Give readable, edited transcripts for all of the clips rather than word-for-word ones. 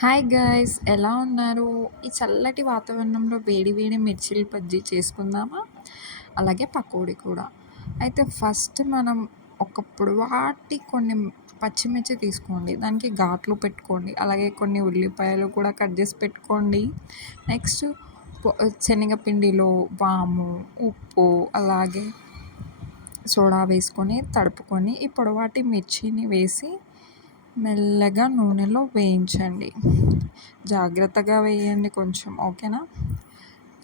Hi guys, ఎలా ఉన్నారు? ఈ చల్లటి వాతావరణంలో వేడి వేడి మిర్చిలు బజ్జీ చేసుకుందామా? అలాగే పకోడీ కూడా. అయితే ఫస్ట్ మనం ఒక పొడవాటి కొన్ని పచ్చిమిర్చి తీసుకోండి. దానికి ఘాట్లు పెట్టుకోండి. అలాగే కొన్ని ఉల్లిపాయలు కూడా కట్ చేసి పెట్టుకోండి. నెక్స్ట్ శనగపిండిలో వాము, ఉప్పు, అలాగే సోడా వేసుకొని తడుపుకొని ఈ పొడవాటి మిర్చిని వేసి మెల్లగా నూనెలో వేయించండి. జాగ్రత్తగా వేయండి కొంచెం, ఓకేనా?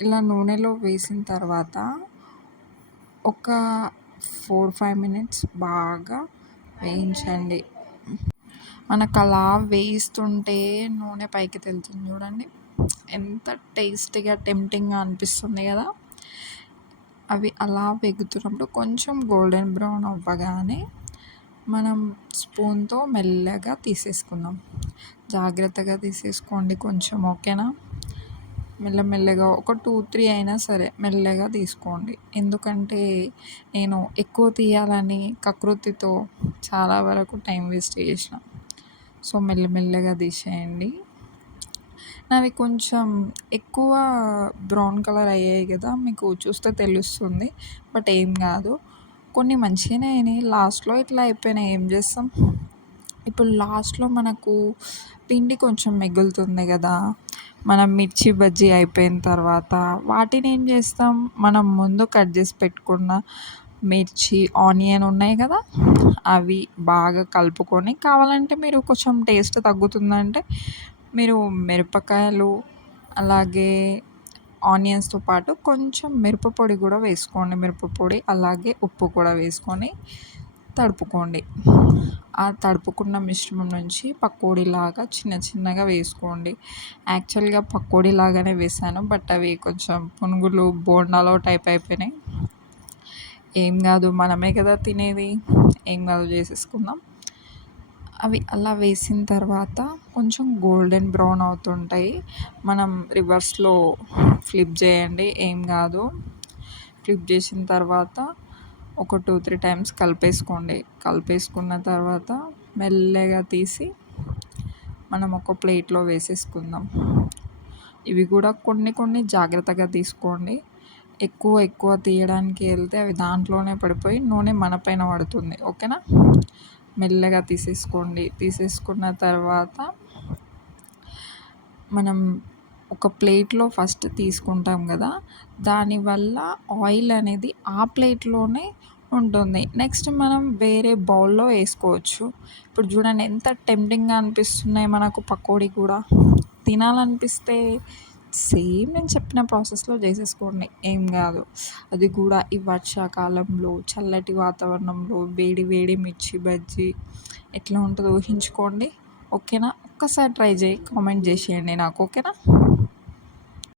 ఇలా నూనెలో వేసిన తర్వాత ఒక 4-5 మినిట్స్ బాగా వేయించండి. మనకు అలా వేయిస్తుంటే నూనె పైకి తెలుతుంది చూడండి, ఎంత టేస్టీగా టెంప్టింగ్గా అనిపిస్తుంది కదా. అవి అలా వేగుతున్నప్పుడు కొంచెం గోల్డెన్ బ్రౌన్ అవ్వగానే మనం స్పూన్తో మెల్లగా తీసేసుకుందాం. జాగ్రత్తగా తీసేసుకోండి కొంచెం, ఓకేనా? మెల్లమెల్లగా ఒక 2-3 అయినా సరే మెల్లగా తీసుకోండి. ఎందుకంటే నేను ఎక్కువ తీయాలని కకృతితో చాలా వరకు టైం వేస్ట్ చేసిన. సో మెల్లమెల్లగా తీసేయండి. నావి కొంచెం ఎక్కువ బ్రౌన్ కలర్ అయ్యాయి కదా, మీకు చూస్తే తెలుస్తుంది. బట్ ఏం కాదు, కొన్ని మంచిగానే అయినాయి. లాస్ట్లో ఇట్లా అయిపోయినాయి, ఏం చేస్తాం. ఇప్పుడు లాస్ట్లో మనకు పిండి కొంచెం మిగులుతుంది కదా, మనం మిర్చి బజ్జీ అయిపోయిన తర్వాత వాటిని ఏం చేస్తాం, మనం ముందు కట్ చేసి పెట్టుకున్న మిర్చి, ఆనియన్ ఉన్నాయి కదా, అవి బాగా కలుపుకొని, కావాలంటే మీరు కొంచెం టేస్ట్ తగ్గుతుందంటే మీరు మిరపకాయలు అలాగే ఆనియన్స్తో పాటు కొంచెం మిరప పొడి కూడా వేసుకోండి. మిరప పొడి అలాగే ఉప్పు కూడా వేసుకొని తడుపుకోండి. ఆ తడుపుకున్న మిశ్రమం నుంచి పకోడీలాగా చిన్న చిన్నగా వేసుకోండి. యాక్చువల్గా పకోడీ లాగానే వేసాను, బట్ అవి కొంచెం పునుగులు బోండాలో టైప్ అయిపోయినాయి. ఏం కాదు, మనమే కదా తినేది, ఏం కాదు, చేసేసుకుందాం. అవి అలా వేసిన తర్వాత కొంచెం గోల్డెన్ బ్రౌన్ అవుతుంటాయి. మనం రివర్స్లో ఫ్లిప్ చేయండి, ఏం కాదు. ఫ్లిప్ చేసిన తర్వాత ఒక 2-3 టైమ్స్ కలిపేసుకోండి. కలిపేసుకున్న తర్వాత మెల్లగా తీసి మనం ఒక ప్లేట్లో వేసేసుకుందాం. ఇవి కూడా కొన్ని కొన్ని జాగ్రత్తగా తీసుకోండి. ఎక్కువ ఎక్కువ తీయడానికి వెళ్తే అవి దాంట్లోనే పడిపోయి నూనె మన పైన పడుతుంది, ఓకేనా? మెల్లగా తీసేసుకోండి. తీసేసుకున్న తర్వాత మనం ఒక ప్లేట్లో ఫస్ట్ తీసుకుంటాం కదా, దానివల్ల ఆయిల్ అనేది ఆ ప్లేట్లోనే ఉంటుంది. నెక్స్ట్ మనం వేరే బౌల్లో వేసుకోవచ్చు. ఇప్పుడు చూడండి ఎంత టెంప్టింగ్గా అనిపిస్తున్నాయి మనకు పకోడీ కూడా. తినాలనిపిస్తే సేమ్ నేను చెప్పిన ప్రాసెస్లో చేసేసుకోండి, ఏం కాదు. అది కూడా ఈ వర్షాకాలంలో చల్లటి వాతావరణంలో వేడి వేడి మిర్చి బజ్జీ ఎట్లా ఉంటుందో ఊహించుకోండి, ఓకేనా? ఒక్కసారి ట్రై చేయి, కామెంట్ చేసేయండి నాకు, ఓకేనా?